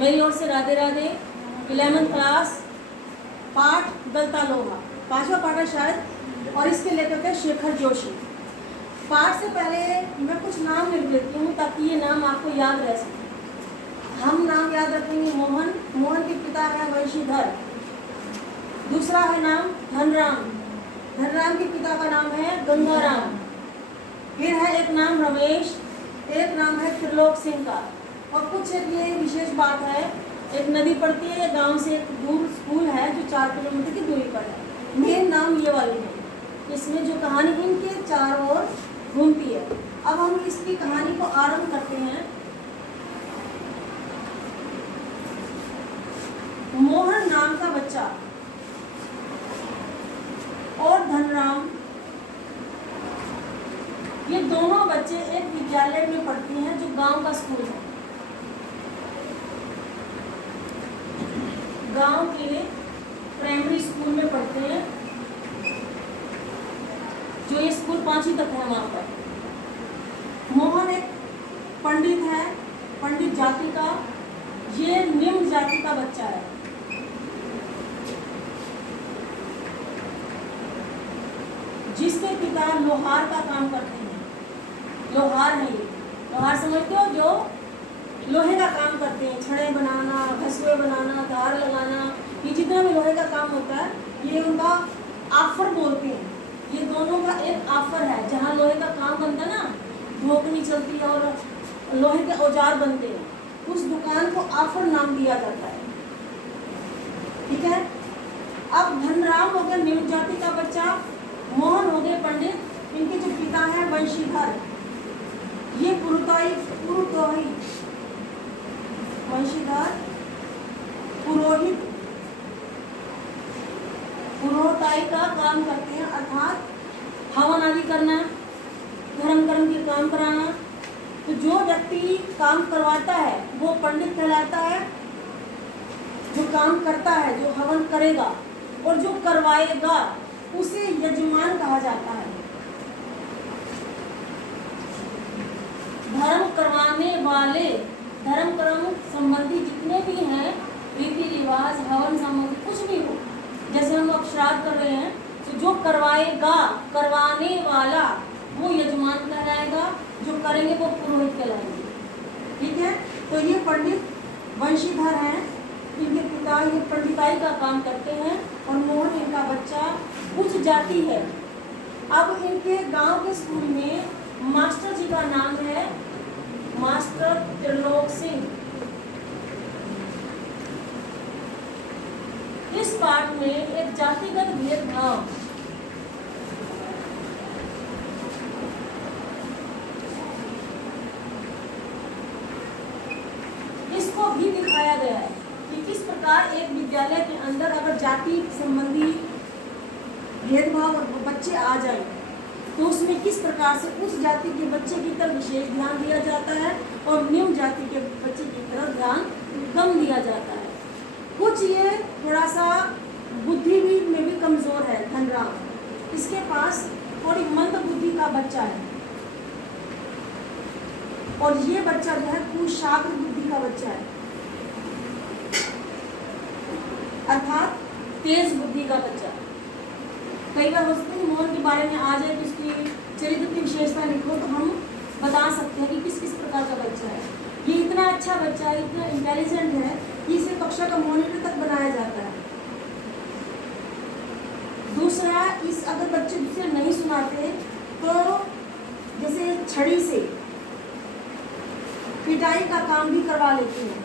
मेरी ओर से Radhe Radhe. 11th class, पाठ गलता लोहा, 5वां पाठ है शायद, और इसके लेखक है शेखर जोशी। पाठ से पहले मैं कुछ नाम लिख देती हूँ ताकि ये नाम आपको याद रह सके। हम नाम याद रखेंगे। मोहन, मोहन के पिता है वंशीधर। दूसरा है नाम धनराम, धनराम के पिता का नाम है गंगाराम। फिर है एक नाम रमेश, एक नाम है त्रिलोक सिंह का। और कुछ एक ये विशेष बात है, एक नदी पड़ती है गांव से एक दूर, स्कूल है जो 4 किलोमीटर की दूरी पर है। मेन नाम ये वाली है। इसमें जो कहानी इनके चारों ओर घूमती है। अब हम इसकी कहानी को आरंभ करते हैं। मोहन नाम का बच्चा और धनराम, ये दोनों बच्चे एक विद्यालय में पढ़ते हैं जो गांव का स्कूल है। गांव के प्राइमरी स्कूल में पढ़ते हैं, जो ये स्कूल 5वीं तक है वहां पर। मोहन एक पंडित है, पंडित जाति का। ये निम्न जाति का बच्चा है। जिसके पिता लोहार का काम करते हैं। लोहार है ये, लोहार समझते हो, जो लोहे का काम करते हैं, छड़े बनाना, घसुए बनाना, धार लगाना, ये जितना भी लोहे का काम होता है, ये उनका आफर बोलते हैं। ये दोनों का एक आफर है जहाँ लोहे का काम बनता है ना, धोकनी चलती है और लोहे के औजार बनते हैं, उस दुकान को आफर नाम दिया जाता है। ठीक है। अब धनराम हो गया निम्न जाति का बच्चा, मोहन हो गए पंडित। इनके जो पिता है वंशीधर, ये वंशीधर पुरोहित, पुरोहिताई का काम करते हैं, अर्थात हवन आदि करना, धर्म कर्म के काम कराना। तो जो व्यक्ति काम करवाता है वो पंडित कहलाता है। जो काम करता है, जो हवन करेगा और जो करवाएगा उसे यजमान कहा जाता है। धर्म करवाने वाले, धर्म कर्म संबंधी जितने भी हैं, रीति रिवाज, हवन संबंधी कुछ भी हो, जैसे हम लोग श्राद्ध कर रहे हैं, तो जो करवाएगा, करवाने वाला, वो यजमान कहलाएगा। जो करेंगे वो पुरोहित कहलाएंगे। ठीक है। तो ये पंडित वंशीधर हैं, इनके पिता ये पंडिताई का काम करते हैं और मोहन इनका बच्चा उच्च जाति है। अब इनके गांव के स्कूल में मास्टर जी का नाम है मास्टर त्रिलोक सिंह। इस पाठ में एक जातिगत भेदभाव, इसको भी दिखाया गया है कि किस प्रकार एक विद्यालय के अंदर अगर जाति संबंधी भेदभाव बच्चे आ जाए तो उसमें किस प्रकार से उस जाति के बच्चे की तरफ विशेष ध्यान दिया जाता है और निम्न जाति के बच्चे की तरफ ध्यान कम दिया जाता है। कुछ ये थोड़ा सा बुद्धि भी में भी कमजोर है धनराम, इसके पास थोड़ी मंद बुद्धि का बच्चा है। और ये बच्चा जो है कुशाग्र बुद्धि का बच्चा है, अर्थात तेज बुद्धि का बच्चा। कई बार हो सकता है मोहन के बारे में आ जाए तो उसकी चरित्र की विशेषता लिखो तो हम बता सकते हैं कि किस किस प्रकार का बच्चा है। ये इतना अच्छा बच्चा है, इतना इंटेलिजेंट है कि इसे कक्षा का मॉनिटर तक बनाया जाता है। दूसरा, इस अगर बच्चे दूसरे नहीं सुनाते तो जैसे छड़ी से पिटाई का काम भी करवा लेते हैं।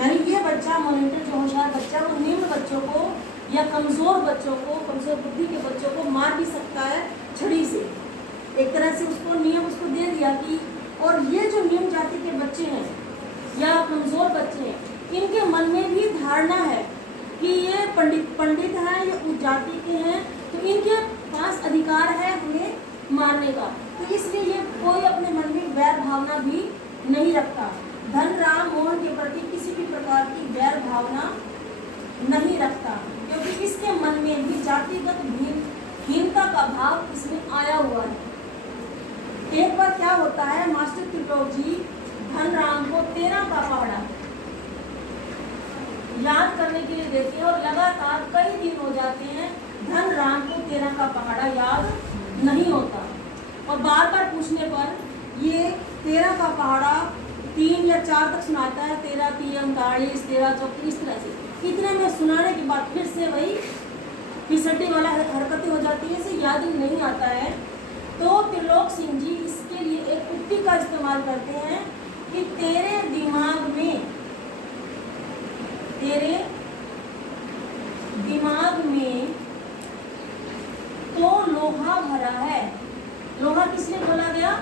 यानी ये बच्चा मॉनिटर जो होशियार बच्चा, वो निम्न बच्चों को या कमजोर बच्चों को, कमजोर बुद्धि के बच्चों को मार भी सकता है छड़ी से। एक तरह से उसको नियम उसको दे दिया कि, और ये जो निम्न जाति के बच्चे हैं या कमजोर बच्चे हैं, इनके मन में भी धारणा है कि ये पंडित हैं, ये उस जाति के हैं, तो इनके पास अधिकार है हमें मारने का। तो इसलिए ये कोई अपने मन में वैर भावना भी नहीं रखता। धनराम मोहन के प्रति किसी भी प्रकार की वैर भावना नहीं रखता, क्योंकि इसके मन में भी जातिगत हीनता का भाव इसमें आया हुआ है। एक बार क्या होता है, मास्टर त्रिलोक जी धनराम को 13 का पढ़ा याद करने के लिए देते हैं और लगातार कई दिन हो जाते हैं धन राम को 13 का पहाड़ा याद नहीं होता, और बार बार पूछने पर ये 13 का पहाड़ा 3 या 4 तक सुनाता है, 13 3 39, 13 34, इस तरह से। इतने में सुनाने के बाद फिर से वही फिसड्डी वाला हरकतें हो जाती है, इसे याद ही नहीं आता है। तो त्रिलोक सिंह जी इसके लिए एक उक्ति का इस्तेमाल करते हैं कि तेरे दिमाग में तो लोहा भरा है। लोहा किस लिए बोला गया?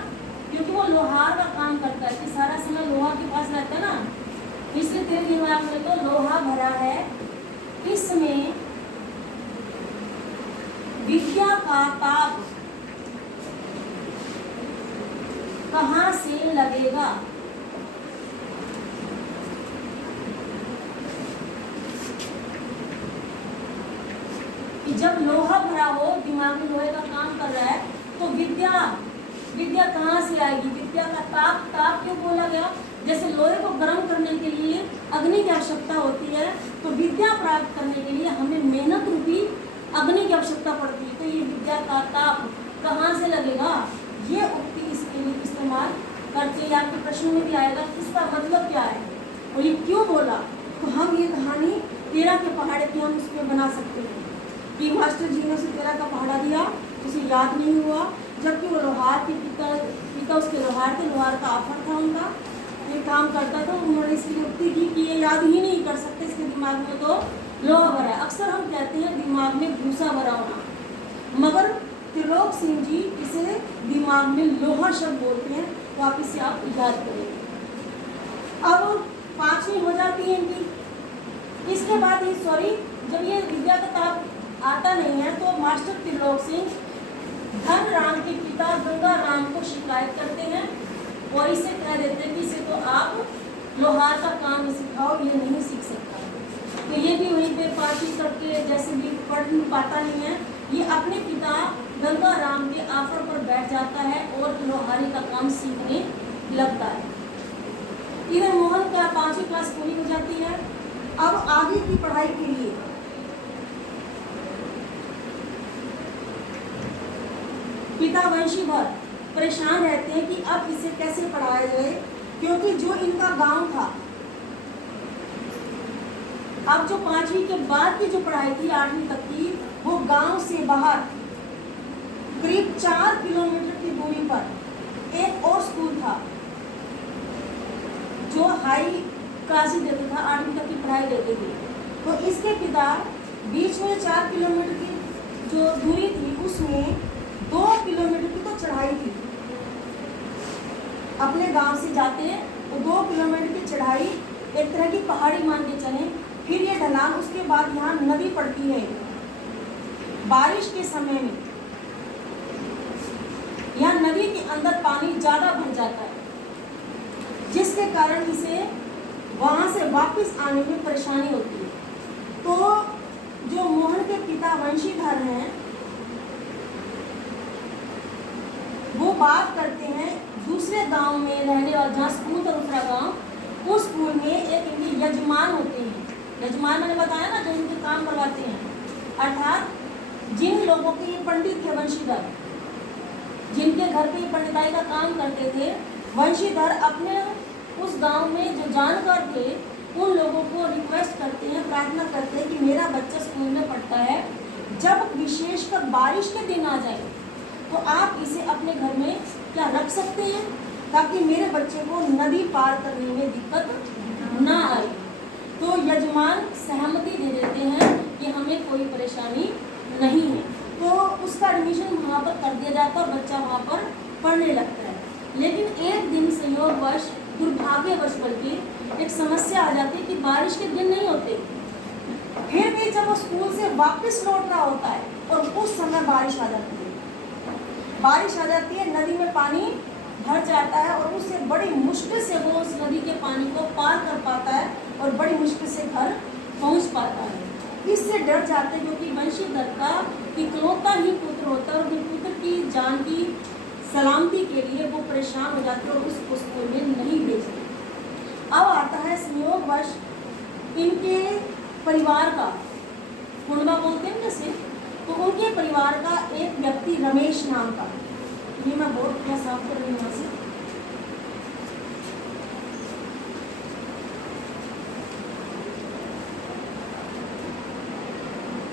क्योंकि वो लोहार का काम करता है कि सारा समय लोहा के पास रहता है ना, इसलिए तेरे दिमाग में तो लोहा भरा है। इसमें विद्या का ताप कहाँ से लगेगा? कि जब लोहा भरा हो, दिमाग में लोहे का काम कर रहा है, तो विद्या कहाँ से आएगी? विद्या का ताप क्यों बोला गया? जैसे लोहे को गर्म करने के लिए अग्नि की आवश्यकता होती है, तो विद्या प्राप्त करने के लिए हमें मेहनत रूपी अग्नि की आवश्यकता पड़ती है। तो ये विद्या का ताप कहाँ से लगेगा? ये उक्ति इसके लिए इस्तेमाल करते हैं। आपके प्रश्न में भी आएगा इसका मतलब क्या है और ये क्यों बोला। तो हम ये कहानी 13 के पहाड़े की हम उसमें बना सकते हैं कि मास्टर जी ने उसे 13 का पहाड़ा दिया, उसे याद नहीं हुआ, जबकि वो लोहार के पिता उसके लोहार थे, लोहार का आफर था उनका, ये काम करता था। उन्होंने इसलिए उक्ति की कि ये याद ही नहीं कर सकते, इसके दिमाग में तो लोहा भरा है। अक्सर हम कहते हैं दिमाग में भूसा भरा होना, मगर त्रिलोक सिंह जी इसे दिमाग में लोहा शब्द बोलते हैं, तो आप इसे आप याद करेंगे। अब 5वीं हो जाती है इनकी। इसके बाद ये जब ये विद्या का ताप आता नहीं है, तो मास्टर त्रिलोक सिंह धन राम के पिता गंगा राम को शिकायत करते हैं और इसे कह देते हैं कि इसे तो आप लोहार का काम सिखाओ, ये नहीं सीख सकता। तो ये भी वहीं पे 5वीं तक के जैसे भी पढ़ पाता नहीं है, ये अपने पिता गंगा राम के आफर पर बैठ जाता है और लोहारी का काम सीखने लगता है। इधर मोहन का 5वीं क्लास पूरी हो जाती है। अब आगे की पढ़ाई के लिए पिता वंशीधर परेशान रहते हैं कि अब इसे कैसे पढ़ाया जाए, क्योंकि जो इनका गांव था, अब जो 5वीं के बाद की जो पढ़ाई थी 8वीं तक की, वो गांव से बाहर करीब 4 किलोमीटर की दूरी पर एक और स्कूल था जो हाई क्लासेस देता था, 8वीं तक की पढ़ाई देते थे। तो इसके पिता बीच में 4 किलोमीटर की जो दूरी थी उसमें 2 किलोमीटर की तो चढ़ाई थी। अपने गांव से जाते तो 2 किलोमीटर की चढ़ाई, एक तरह की पहाड़ी मान के चले, फिर ये ढलान, उसके बाद यहाँ नदी पड़ती है। बारिश के समय में यहाँ नदी के अंदर पानी ज़्यादा भर जाता है, जिसके कारण इसे वहाँ से वापस आने में परेशानी होती है। तो जो मोहन के पिता वंशीधर हैं, वो बात करते हैं दूसरे गांव में रहने वाले, जहाँ स्कूल था दूसरा गांव, उस स्कूल में एक इनके यजमान होते हैं। यजमान मैंने बताया ना, जो इनके काम करवाते हैं, अर्थात जिन लोगों के ये पंडित थे वंशीधर, जिनके घर पे पंडिताई का काम करते थे, वंशीधर अपने उस गांव में जो जानकार थे उन लोगों को रिक्वेस्ट करते हैं, प्रार्थना करते हैं कि मेरा बच्चा स्कूल में पढ़ता है, जब विशेषकर बारिश के दिन आ जाए तो आप इसे अपने घर में क्या रख सकते हैं, ताकि मेरे बच्चे को नदी पार करने में दिक्कत ना आए। तो यजमान सहमति दे देते हैं कि हमें कोई परेशानी नहीं है। तो उसका एडमिशन वहाँ पर कर दिया जाता है और बच्चा वहाँ पर पढ़ने लगता है। लेकिन एक दिन संयोगवश, दुर्भाग्यवश बल्कि, एक समस्या आ जाती है कि बारिश के दिन नहीं होते, फिर भी जब वो स्कूल से वापस लौट रहा होता है और उस समय बारिश आ जाती है, नदी में पानी भर जाता है और उससे बड़ी मुश्किल से वो उस नदी के पानी को पार कर पाता है और बड़ी मुश्किल से घर पहुंच पाता है। इससे डर जाते हैं, क्योंकि वंशीधर का इकलौता ही पुत्र होता है और अपने पुत्र की जान की सलामती के लिए वो परेशान हो जाते हैं और उसको स्कूल में नहीं भेजते। अब आता है संयोगवश इनके परिवार का, कुंडवा बोलते हैं जैसे, तो उनके परिवार का एक व्यक्ति रमेश नाम का, ये मैं बोर्ड क्या साफ कर रही हूँ यहाँ से,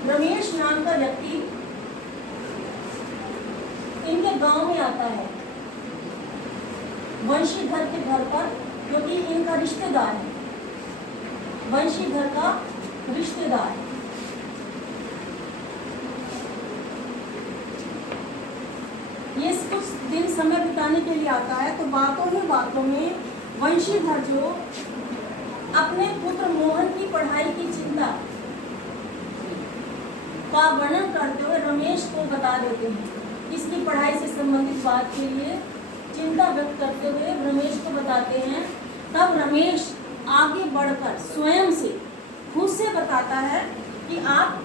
रमेश नाम का व्यक्ति इनके गांव में आता है, वंशीधर के घर पर, जो कि इनका रिश्तेदार है, वंशीधर का रिश्तेदार है। ये कुछ दिन समय बिताने के लिए आता है, तो बातों ही बातों में वंशीधर जो अपने पुत्र मोहन की पढ़ाई की चिंता का वर्णन करते हुए रमेश को बता देते हैं। इसकी पढ़ाई से संबंधित बात के लिए चिंता व्यक्त करते हुए रमेश को बताते हैं। तब रमेश आगे बढ़कर स्वयं से खुद से बताता है कि आप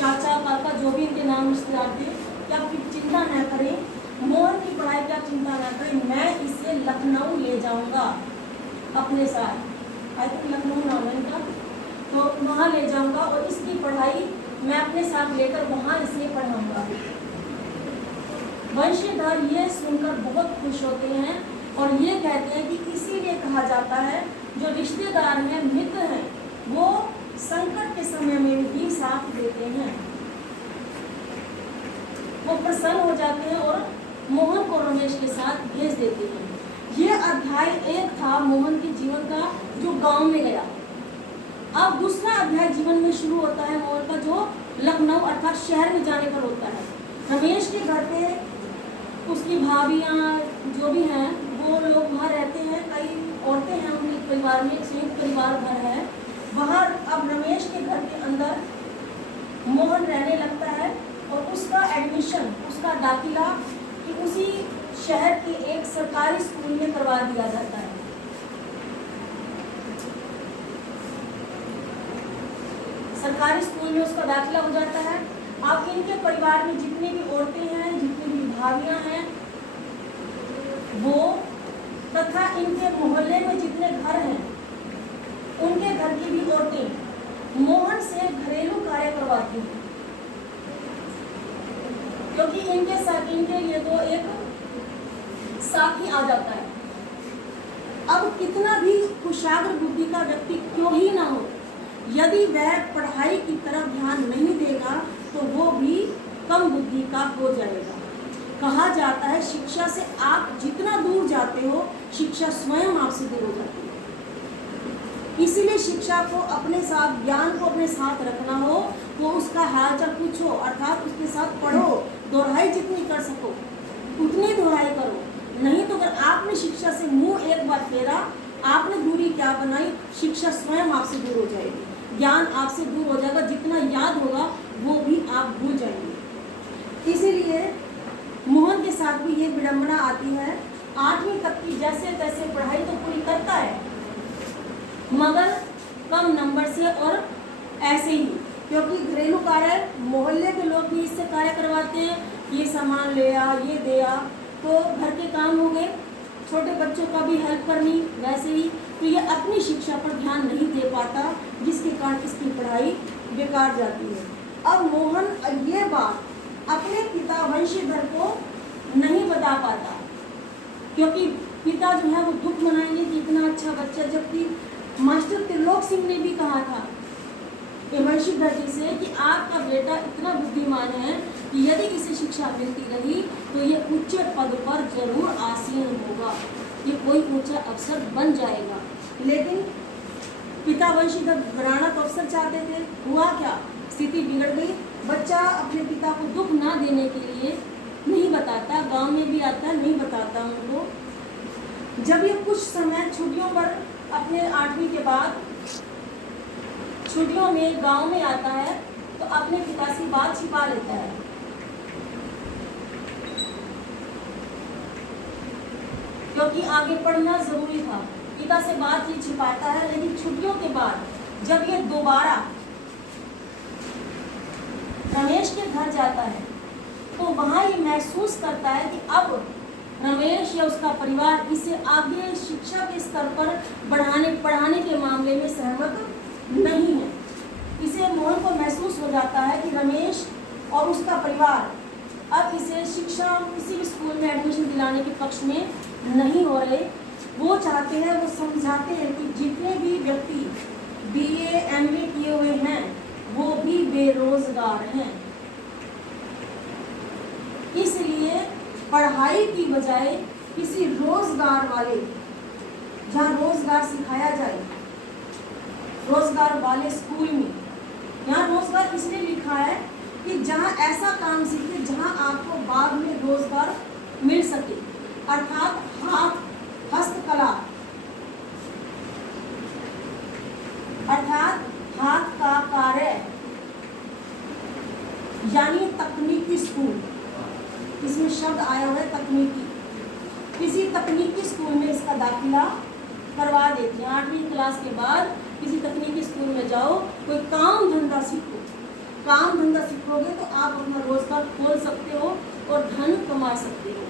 चाचा काका जो भी इनके नाम रिश्तेदार थे, कि आप चिंता न करें, मोहन की पढ़ाई की आप चिंता न करें, मैं इसे लखनऊ ले जाऊंगा अपने साथ। आई थिंक लखनऊ नाम है इनका, तो वहाँ ले जाऊंगा और इसकी पढ़ाई मैं अपने साथ लेकर वहाँ इसे पढ़ाऊंगा। वंशीधर ये सुनकर बहुत खुश होते हैं और ये कहते हैं कि इसीलिए कहा जाता है जो रिश्तेदार हैं, मित्र हैं, वो संकट के समय में भी साथ देते हैं। वो प्रसन्न हो जाते हैं और मोहन को रमेश के साथ भेज देते हैं। ये अध्याय एक था मोहन के जीवन का, जो गांव में गया। अब दूसरा अध्याय जीवन में शुरू होता है मोहन का, जो लखनऊ अर्थात शहर में जाने पर होता है। रमेश के घर पे उसकी भाभियाँ जो भी हैं वो लोग वहाँ रहते हैं, कई औरतें हैं उनके परिवार में, एक संयुक्त परिवार घर है वहाँ। अब रमेश के घर के अंदर मोहन रहने लगता है और उसका एडमिशन, उसका दाखिला कि उसी शहर के एक सरकारी स्कूल में करवा दिया जाता है। सरकारी स्कूल में उसका दाखिला हो जाता है। अब इनके परिवार में जितनी भी औरतें हैं, जितनी भी भाभियां हैं, वो तथा इनके मोहल्ले में जितने घर हैं, उनके घर की भी औरतें मोहन से घरेलू कार्य करवाती हैं, क्योंकि इनके साथ इनके लिए तो एक साथी आ जाता है। अब कितना भी कुशाग्र बुद्धि का व्यक्ति क्यों ही ना हो, यदि वह पढ़ाई की तरफ ध्यान नहीं देगा तो वो भी कम बुद्धि का हो जाएगा। कहा जाता है शिक्षा से आप जितना दूर जाते हो, शिक्षा स्वयं आपसे दूर हो जाती है। इसीलिए शिक्षा को अपने साथ, ज्ञान को अपने साथ रखना हो तो उसका हालचाल पूछो, अर्थात उसके साथ पढ़ो, दोहराई जितनी कर सको उतनी दोहराई करो। नहीं तो अगर आपने शिक्षा से मुंह एक बार फेरा, आपने दूरी क्या बनाई, शिक्षा स्वयं आपसे दूर हो जाएगी, ज्ञान आपसे दूर हो जाएगा, जितना याद होगा वो भी आप भूल जाएंगे। इसीलिए मोहन के साथ भी ये विडंबना आती है। 8वीं तक की जैसे तैसे पढ़ाई तो पूरी करता है, मगर कम नंबर से और ऐसे ही, क्योंकि घरेलू कार्य मोहल्ले के लोग भी इससे कार्य करवाते हैं, ये सामान ले आ, ये दे आ, तो घर के काम हो गए, छोटे बच्चों का भी हेल्प करनी वैसे ही, तो ये अपनी शिक्षा पर ध्यान नहीं दे पाता, जिसके कारण इसकी पढ़ाई बेकार जाती है। अब मोहन ये बात अपने पिता वंशीधर को नहीं बता पाता, क्योंकि पिता जो है वो दुख मनाएंगे कि इतना अच्छा बच्चा, जबकि मास्टर त्रिलोक सिंह ने भी कहा था वंशीधर जी से कि आपका बेटा इतना बुद्धिमान है कि यदि इसे शिक्षा मिलती रही तो ये उच्च पद पर जरूर आसीन होगा, ये कोई ऊंचा अफसर बन जाएगा। लेकिन पिता वंशीधर बनाना तो अफसर चाहते थे, हुआ क्या, स्थिति बिगड़ गई। बच्चा अपने पिता को दुख ना देने के लिए नहीं बताता, गांव में भी आता नहीं बताता उनको। जब ये कुछ समय छुट्टियों पर अपने 8वीं के बाद छुट्टियों में गांव में आता है तो अपने पिता से बात छिपा लेता है, क्योंकि आगे पढ़ना जरूरी था। पिता से बातचीत छिपाता है, लेकिन छुट्टियों के बाद जब ये दोबारा रमेश के घर जाता है तो वहाँ ये महसूस करता है कि अब रमेश या उसका परिवार इसे आगे शिक्षा के स्तर पर पढ़ाने के मामले मामले में सहमत नहीं है। इसे मोहन को महसूस हो जाता है कि रमेश और उसका परिवार अब इसे शिक्षा किसी भी स्कूल में एडमिशन दिलाने के पक्ष में नहीं हो रहे। वो चाहते हैं, वो समझाते हैं कि जितने भी व्यक्ति BA MA किए हुए हैं वो भी बेरोजगार हैं, इसलिए पढ़ाई की बजाय किसी रोजगार वाले, जहाँ रोजगार सिखाया जाए, रोजगार वाले स्कूल में, यहाँ रोजगार इसलिए लिखा है कि जहाँ ऐसा काम सीखे जहाँ आपको बाद में रोजगार मिल सके, अर्थात हस्तकला, अर्थात हाथ का कार्य, यानी तकनीकी स्कूल। इसमें शब्द आया हुआ है तकनीकी। किसी तकनीकी स्कूल में इसका दाखिला करवा देते हैं। 8वीं क्लास के बाद किसी तकनीकी स्कूल में जाओ, कोई काम धंधा सीखो। काम धंधा सीखोगे तो आप अपना रोजगार खोल सकते हो और धन कमा सकते हो।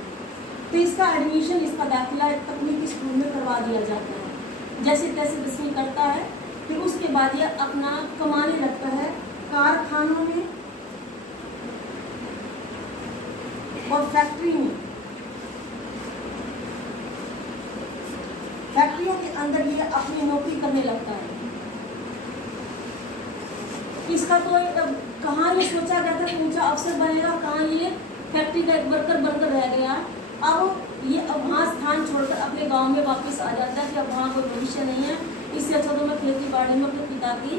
तो इसका एडमिशन, इसका दाखिला एक तकनीकी स्कूल में करवा दिया जाता है। जैसे तैसे 10वीं करता है, फिर उसके बाद ये अपना कमाने लगता है कारखानों में और फैक्ट्री में। फैक्ट्रियों के अंदर ये अपनी नौकरी करने लगता है। इसका तो कहाँ ये सोचा गया था ऊंचा अफसर बनेगा, कहाँ ये फैक्ट्री का एक वर्कर बनकर रह गया। अब ये वहाँ स्थान छोड़कर अपने गांव में वापस आ जाता है कि अब वहाँ कोई भविष्य नहीं है, इससे अच्छा तो मैं खेती बाड़ी में अपने पिता की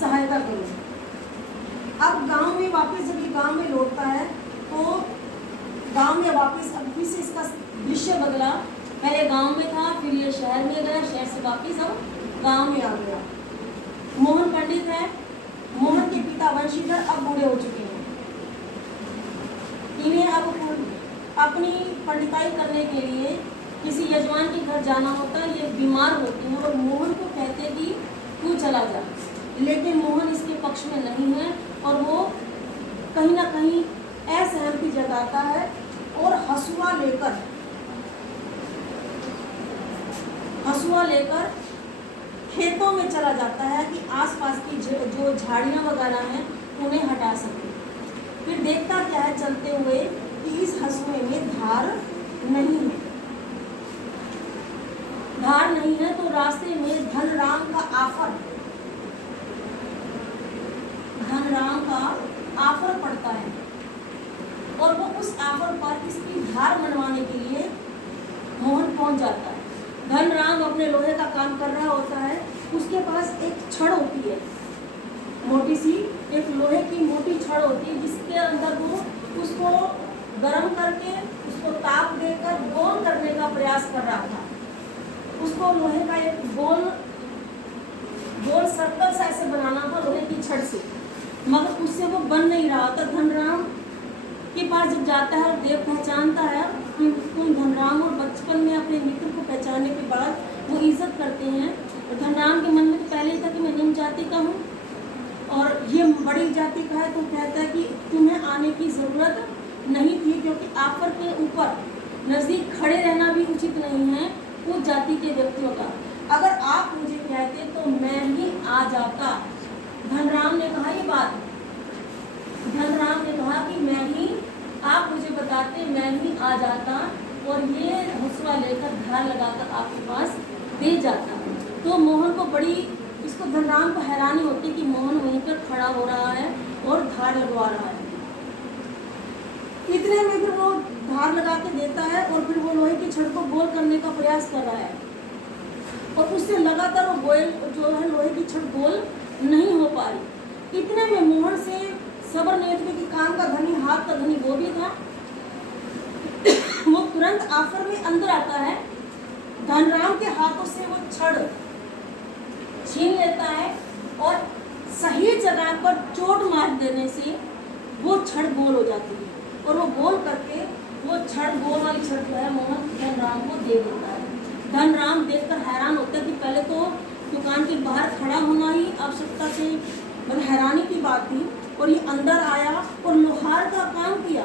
सहायता करूँ। अब गांव में वापस, जब ये गांव में लौटता है तो गांव में वापस अब फिर से इसका दृश्य बदला। पहले गांव में था, फिर ये शहर में गया, शहर से वापस अब गांव में आ गया। मोहन पंडित है, मोहन के पिता वंशीधर अब बूढ़े हो चुके हैं। इन्हें अब अपनी पंडिताई करने के लिए किसी यजमान के घर जाना होता है। ये बीमार होती हैं और मोहन को कहते कि तू चला जा, लेकिन मोहन इसके पक्ष में नहीं है और वो कहीं ना कहीं असहमति जताता है और हसुआ लेकर खेतों में चला जाता है कि आसपास की जो झाड़ियाँ वगैरह हैं उन्हें हटा सके। फिर देखता क्या है चलते हुए कि इस हसुए में धार नहीं है। धार नहीं है तो रास्ते में धनराम का आफर पड़ता है और वो उस आफर पर इसकी धार बनवाने के लिए मोहन पहुंच जाता है। धनराम अपने लोहे का काम कर रहा होता है। उसके पास एक छड़ होती है, मोटी सी, एक लोहे की मोटी छड़ होती है, जिसके अंदर वो उसको गर्म करके उसको ताप देकर गोल करने का प्रयास कर रहा था। उसको लोहे का एक गोल सर्कल सा ऐसे बनाना था लोहे की छड़ से, मगर उससे वो बन नहीं रहा था। धनराम के पास जब जाता है और पहचानता है कि तुम धनराम, और बचपन में अपने मित्र को पहचानने के बाद वो इज्जत करते हैं। और धनराम के मन में तो पहले ही था कि मैं निम्न जाति का हूँ और ये बड़ी जाति का है, तो कहता है कि तुम्हें आने की ज़रूरत नहीं थी, क्योंकि आफर के ऊपर नज़दीक खड़े रहना भी उचित नहीं है उस जाति के व्यक्तियों का। अगर आप मुझे कहते तो मैं ही आ जाता। धनराम ने कहा ये बात, धनराम ने कहा कि मैं ही, आप मुझे बताते मैं ही आ जाता और ये हंसुआ लेकर धार लगाकर आपके पास दे जाता। तो मोहन को बड़ी, इसको धनराम को हैरानी होती कि मोहन वहीं पर खड़ा हो रहा है और धार लगवा रहा है। इतने में फिर वो धार लगा के देता है और फिर वो लोहे की छड़ को गोल करने का प्रयास कर रहा है और उससे लगातार वो गोल जो है लोहे की छड़ गोल नहीं हो पा रही। इतने में मोहन से सबर नहीं था कि काम का धनी, हाथ का धनी वो भी था। वो तुरंत आफर में अंदर आता है, धनराम के हाथों से वो छड़ छीन लेता है और सही जगह पर चोट मार देने से वो छड़ गोल हो जाती है और वो गोल करके वो छड़, गोल वाली छड़ जो है मोहन धनराम को दे देता है। धनराम देखकर हैरान होता है कि पहले तो दुकान के बाहर खड़ा होना ही आवश्यकता से मतलब हैरानी की बात थी, और ये अंदर आया और लोहार का काम किया।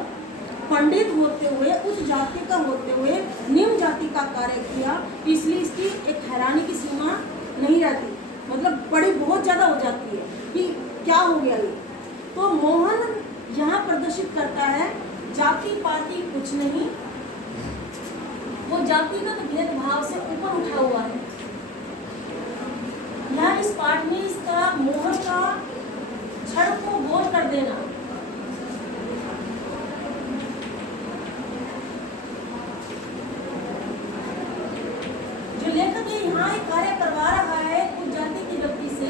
पंडित होते हुए, उच्च जाति का होते हुए निम्न जाति का कार्य किया, इसलिए इसकी एक हैरानी की सीमा नहीं रहती। मतलब ज़्यादा हो जाती है कि क्या हो गया ये। तो मोहन यहाँ प्रदर्शित करता है जाति पाति कुछ नहीं, वो जातिगत भेदभाव से ऊपर उठा हुआ है। यहाँ इस पाठ में इसका मोहन का क्षण को बोल कर देना, जो लेखक ये यहाँ एक कार्य करवा रहा है उस जाति की व्यक्ति से,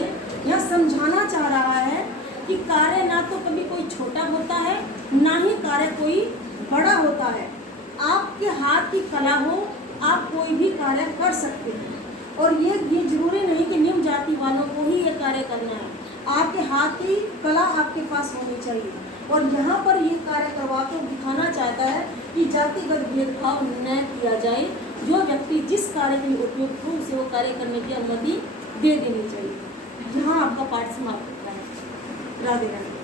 यह समझाना चाह रहा है कि कार्य ना तो कभी कोई छोटा होता है, ना ही कार्य कोई बड़ा होता है। आपके हाथ की कला हो, आप कोई भी कार्य कर सकते हैं। और ये जरूरी नहीं कि निम्न जाति वालों को ही ये कार्य करना है, आपके हाथ की कला आपके पास होनी चाहिए। और यहाँ पर ये कार्य करवा कर दिखाना चाहता है कि जातिगत भेदभाव न किया जाए, जो व्यक्ति जिस कार्य के लिए उपयुक्त हो उसे वो कार्य करने की अनुमति दे देनी चाहिए। यहाँ आपका पाठ समाप्त होता है। राधे राधे।